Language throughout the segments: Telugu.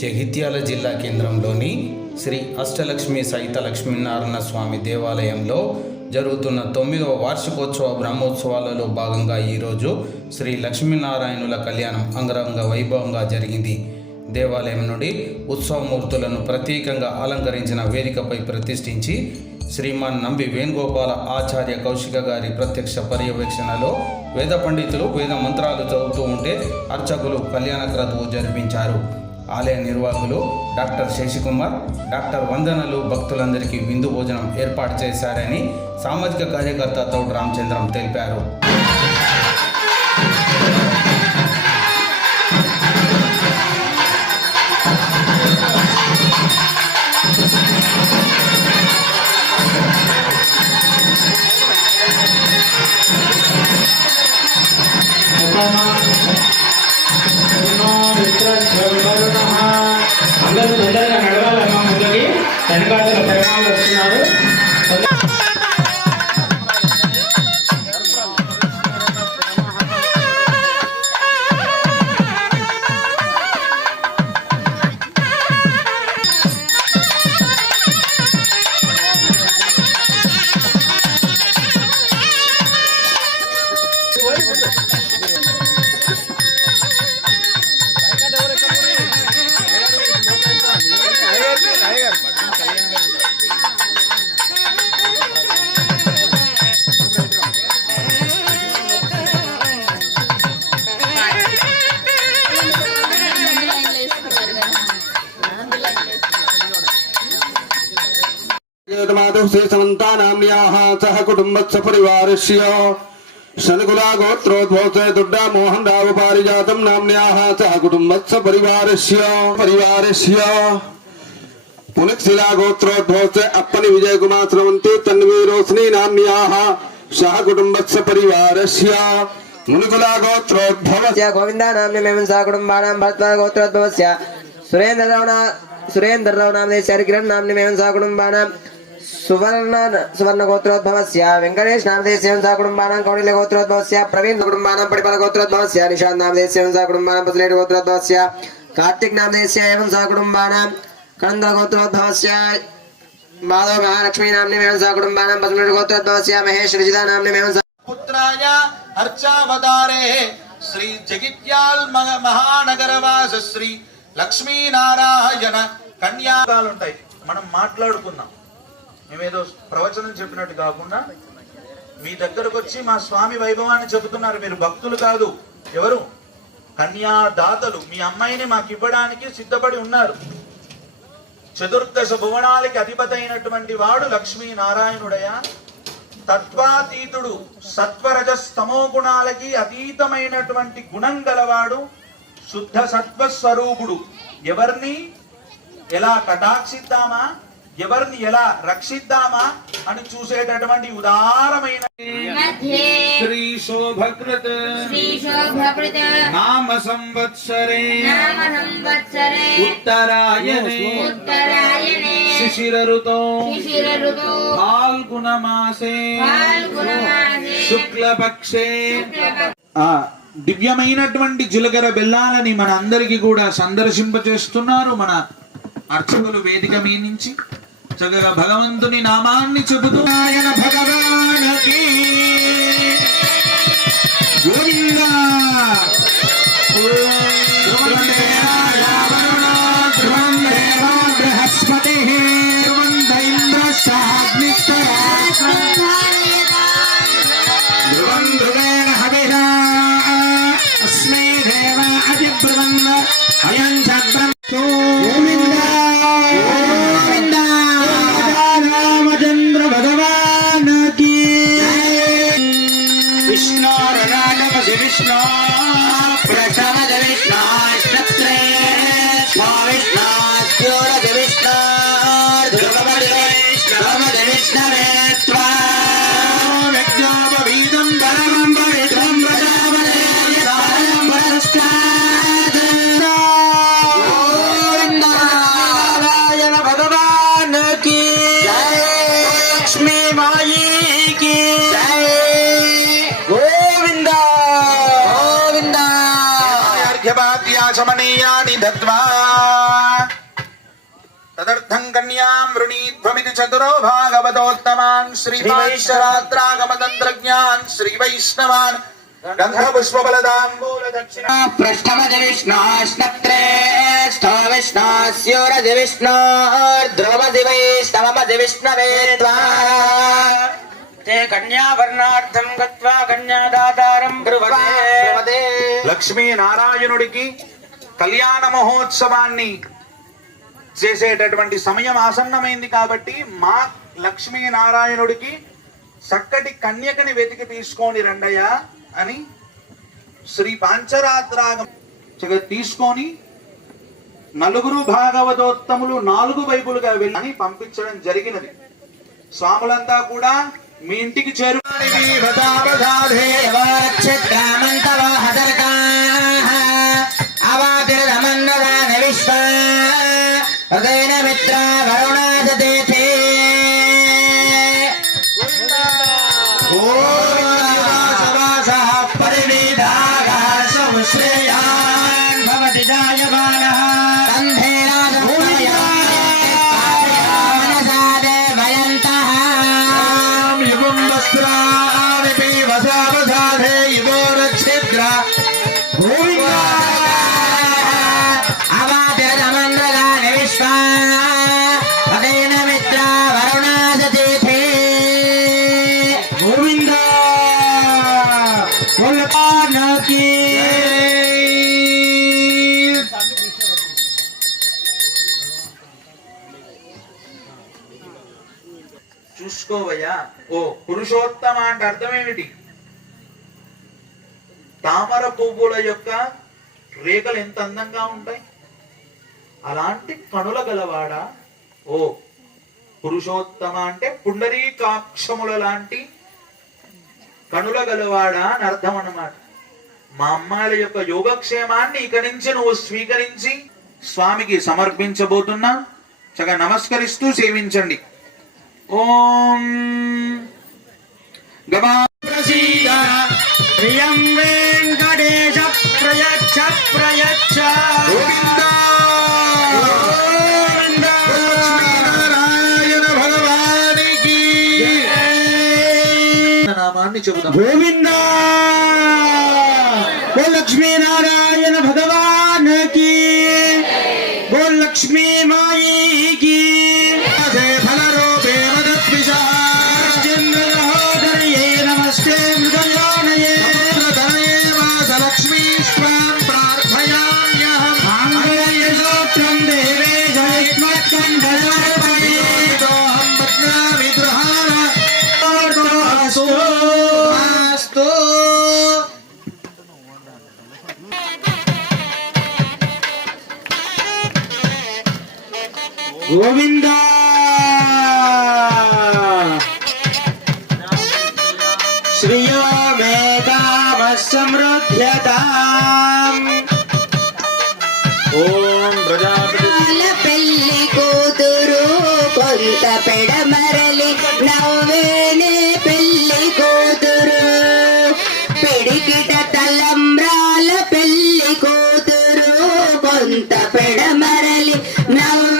జగిత్యాల జిల్లా కేంద్రంలోని శ్రీ అష్టలక్ష్మి సహిత లక్ష్మీనారాయణ స్వామి దేవాలయంలో జరుగుతున్న తొమ్మిదవ వార్షికోత్సవ బ్రహ్మోత్సవాలలో భాగంగా ఈరోజు శ్రీ లక్ష్మీనారాయణుల కళ్యాణం అంగరంగ వైభవంగా జరిగింది. దేవాలయం నుండి ఉత్సవమూర్తులను ప్రత్యేకంగా అలంకరించిన వేదికపై ప్రతిష్ఠించి శ్రీమాన్ నంబి వేణుగోపాల ఆచార్య కౌశిక గారి ప్రత్యక్ష పర్యవేక్షణలో వేద పండితులు వేద మంత్రాలు చదువుతూ ఉంటే అర్చకులు కళ్యాణ క్రతువు జరిపించారు. ఆలయ నిర్వాహకులు డాక్టర్ శశికుమార్ డాక్టర్ వందనలు భక్తులందరికీ విందు భోజనం ఏర్పాటు చేశారని సామాజిక కార్యకర్త తౌడు రామచంద్రం తెలిపారు. सन्तानां याः सह कुटुम्बत्सपरिवारस्य शनकुला गोत्रोद्भवते दुड्डा मोहन राव पारिजातं नाम्न्याः सह कुटुम्बत्सपरिवारस्य परिवारस्य पुनिक्शिला गोत्रोद्भवते अपनि विजयकुमार स्रवन्ति तन्वी रोशनी नाम्न्याः सह कुटुम्बत्सपरिवारस्य मुनिकुला गोत्रोद्भवस्य गोविन्दा नाम्न्यमेवं सह कुटुम्बानां भर्त्रा गोत्रोद्भवस्य सुरेन्द्रराव सुरेन्द्रराव नाम्ने शरिकिरन् नाम्न्यमेवं सह कुटुम्बानां సువర్ణ సువర్ణ గోత్రోద్భవస్య వెంకటేష్ నామదేశ్యం సా కుటుంబానం కౌడిల గోత్రోద్భవస్య ప్రవీణ్ కుటుంబానం పడిపల గోత్రోద్భవస్య నిషాంత్ నామదేశ్యం సా కుటుంబానం పసిలేటి గోత్రోద్భవస్య కార్తీక్ నామదేశ్య ఏవం సా కుటుంబానం గోత్రోద్భవస్య మాధవ మహాలక్ష్మి నామ్ని మేవం సా కుటుంబానం పసిలేటి గోత్రోద్భవస్య మహేష్ రిజిదా నామ్ని మేవం సా పుత్రాయ హర్చావతారే శ్రీ జగిత్యాల్ మహానగరవాస శ్రీ లక్ష్మీనారాయణ కన్యాలు ఉంటాయి. మనం మాట్లాడుకున్నాం మేమేదో ప్రవచనం చెప్పినట్టు కాకుండా మీ దగ్గరకు వచ్చి మా స్వామి వైభవాన్ని చెబుతున్నారు. మీరు భక్తులు కాదు. ఎవరు? కన్యాదాతలు. మీ అమ్మాయిని మాకు ఇవ్వడానికి సిద్ధపడి ఉన్నారు. చతుర్దశ భువనాలకి అధిపతి అయినటువంటి వాడు లక్ష్మీనారాయణుడయ. తత్వాతీతుడు సత్వరజ స్తమో గుణాలకి అతీతమైనటువంటి గుణం గలవాడు శుద్ధ సత్వస్వరూపుడు. ఎవరిని? ఎలా కటాక్షిద్దామా? ఎవరిని ఎలా రక్షిద్దామా అని చూసేటటువంటి ఉదారమైన శ్రీ శోభకృత. శ్రీ శోభకృత. నామ సంవత్సరే. నామ సంవత్సరే. ఉత్తరాయణే. ఉత్తరాయణే. శిశిర ఋతో శిశిర ఋతో ఫాల్గుణ మాసే శుక్లపక్షే. ఆ దివ్యమైనటువంటి జీలకర్ర బెల్లాలని మన అందరికీ కూడా సందర్శింప చేస్తున్నారు మన అర్చకులు వేదిక మీ నుంచి. చక్కగా భగవంతుని నామాన్ని చెబుతూ ఆయన భగవాన్. లక్ష్మీ మాయి కీ జై గోవింద గోవింద అర్ఘ్యపాద్యాచమనీయాని దత్వా తదర్థం కన్యాం వృణీధ్వమితి చతురో భాగవతోత్తమాన్ శ్రీ వైశ్వరాత్రాగమతంత్రజ్ఞాన్ శ్రీ వైష్ణవాన్ గంధ పుష్పబలదాంబూల దక్షిణ पृष्ठमज विष्णोष्णत्रे ष्ठो विष्णोस्योरज विष्णोर्ध्रुवमजि वैष्णवमजि विष्णवे त्वा ते कन्यावर्णार्थं गत्वा कन्यादातारं ब्रुवते లక్ష్మీ నారాయణుడికి కళ్యాణ మహోత్సవాన్ని చేసేటటువంటి సమయం ఆసన్నమైంది కాబట్టి మా లక్ష్మీ నారాయణుడికి చక్కటి కన్యకని వెతికి తీసుకొని రండయ్యా అని శ్రీ పాంచరాత్రాగం తీసుకొని నలుగురు భాగవతోత్తములు నాలుగు వైపులుగా వెళ్ళని పంపించడం జరిగినది. స్వాములంతా కూడా మీ ఇంటికి చేరు. చూసుకోవయ్యా ఓ పురుషోత్తమ అంటే అర్థం ఏమిటి తామర పువ్వుల యొక్క రేఖలు ఎంత అందంగా ఉంటాయి? అలాంటి కనుల గలవాడా? ఓ పురుషోత్తమ అంటే పుండరీకాక్షముల లాంటి కనుల గలవాడా అని అర్థం అన్నమాట. మా అమ్మాయిల యొక్క యోగక్షేమాన్ని ఇక నుంచి నువ్వు స్వీకరించి స్వామికి సమర్పించబోతున్నా చక్కగా నమస్కరిస్తూ సేవించండి. ఓం గమా ప్రసీద ప్రియం వెంకటేశ ప్రయచ్చ ప్రయచ్చ. గోవింద! నామాన్ని చెబుదాం గోవింద ఓ లక్ష్మీ నారాయణ భగవాన్కి ఓ లక్ష్మీ మాయి గోవింద! శ్రియో మే సమృద్ధ్యత ఓం ప్రజాపతి. వాళ్ళ పెళ్ళి కూతురు కొంత పెడమరలి నవ్వేనే పెళ్ళి కూతురు. పిడికిట తలంబ్రాల పెళ్ళి కూతురు కొంత పెడమరలి నవ్వేనే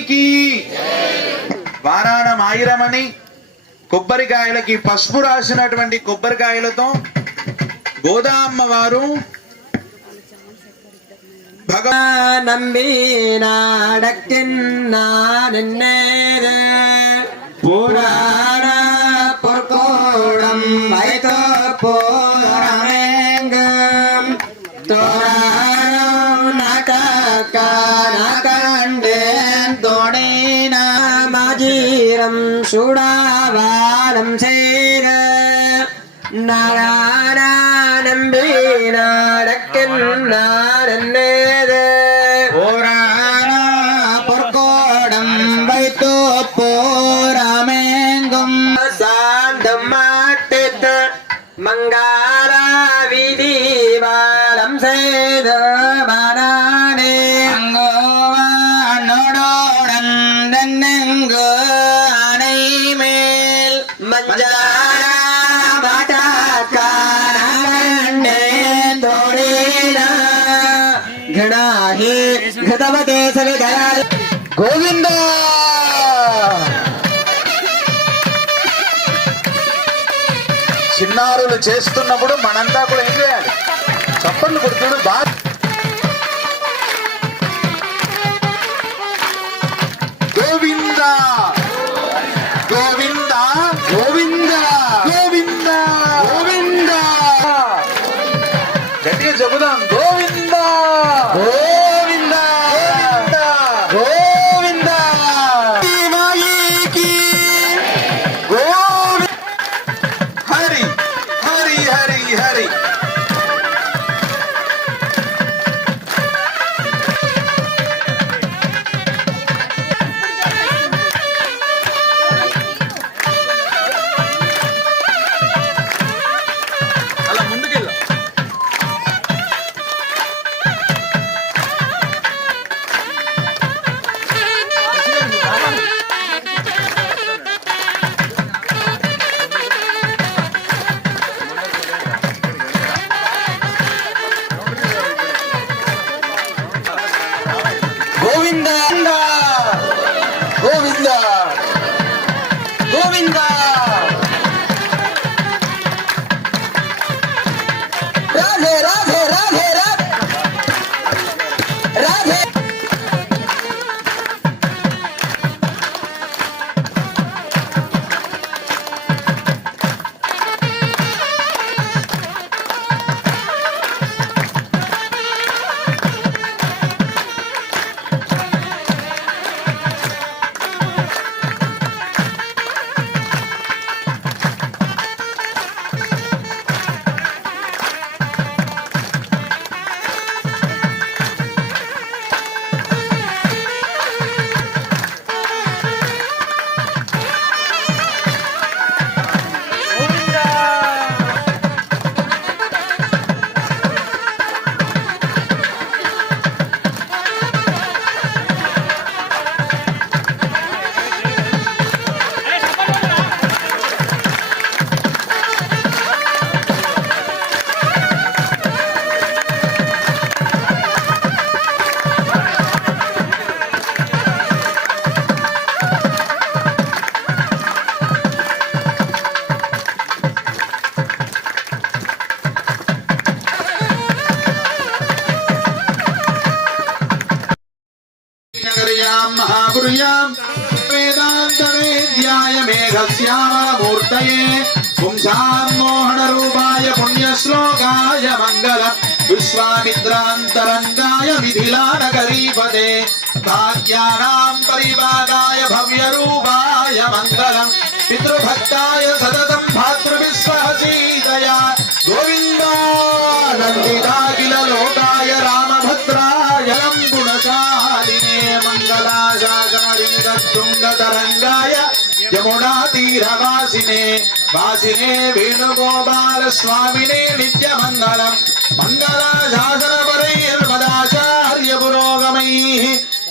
తల్లికి వారాణం ఆయిరమని కొబ్బరికాయలకి పసుపు రాసినటువంటి కొబ్బరికాయలతో గోదామ్మ వారు పురాణ పొర్కోడం అయితే పోరాంగ తోరాణ నాటకా தோடேனாமஜீரம் சுடாவாரம் செய்த நாரானம்பி நாடக்கின் நாரன்னேத ஓரானா பொற்கோடம் வைத்தோ போராமேங்கும். சாந்தம் மாட்டித்த மங்காரா விதி வாரம் செய்த గోవింద చిన్నారులు చేస్తున్నప్పుడు మనంతా కూడా ఏం చేయాలి చప్పట్లు కొడుతున్నాడు బాగా గోవింద నగర్యాం మహాపుర్యాం వేదాంతవేద్యాయ మేఘశ్యామూర్తయే పుంసాం మోహనరూపాయ పుణ్యశ్లోకాయ మంగళ విశ్వామిత్రాంతరంగాయ మిథిలానగరీపదే భాగ్యానాం పరివాదాయ భవ్యరూపాయ మంగళం పితృభక్తాయ సతతం భాతృవిశ్వసీతయా గోవిందా నందిదాఖిల లోకాయ వాసినే వాసినే వేణుగోపాల స్వామినే నిత్య మంగళం నిత్యమంగళం. మంగళాశాసనపరైర్మదాచార్య పురోగమైః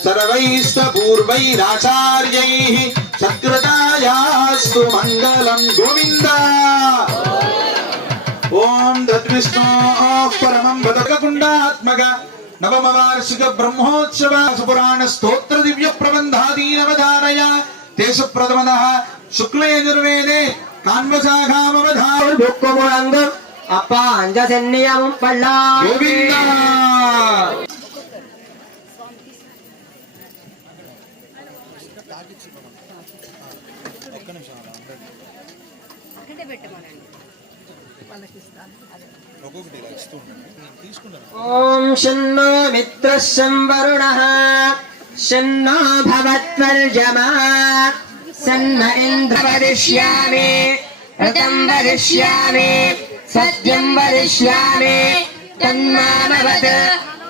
సర్వైస్వపూర్వైరాచార్యైः సత్కృతాయాస్తు మంగళం గోవింద. ఓం తద్విష్ణో పరమం బతకకుండాత్మక నవమ వార్షిక బ్రహ్మోత్సవ పురాణ స్తోత్ర దివ్య ప్రబంధాదీనవధారయ. దేశ ప్రథమద ശുക്ലയജുർവേദേ കാൺമശാഖാമവധാമുക്കുമുഴങ്കും അപ്പ അഞ്ചസന്നിയമം പള്ള ഗോവിന്ദ ഓം ശന്നോ മിത്ര ശംവരുണ ശന്നോ ഭവത്വർജമാ సన్న ఇంద్ర వదిష్యామి రతం వదిష్యామి సత్యం వదిష్యామి తన్మామవత్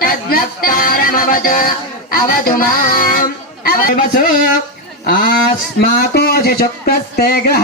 తద్వక్తారమవత్ అవతు మాం అవసు ఆస్మాకో శుక్రస్తే గ్రహ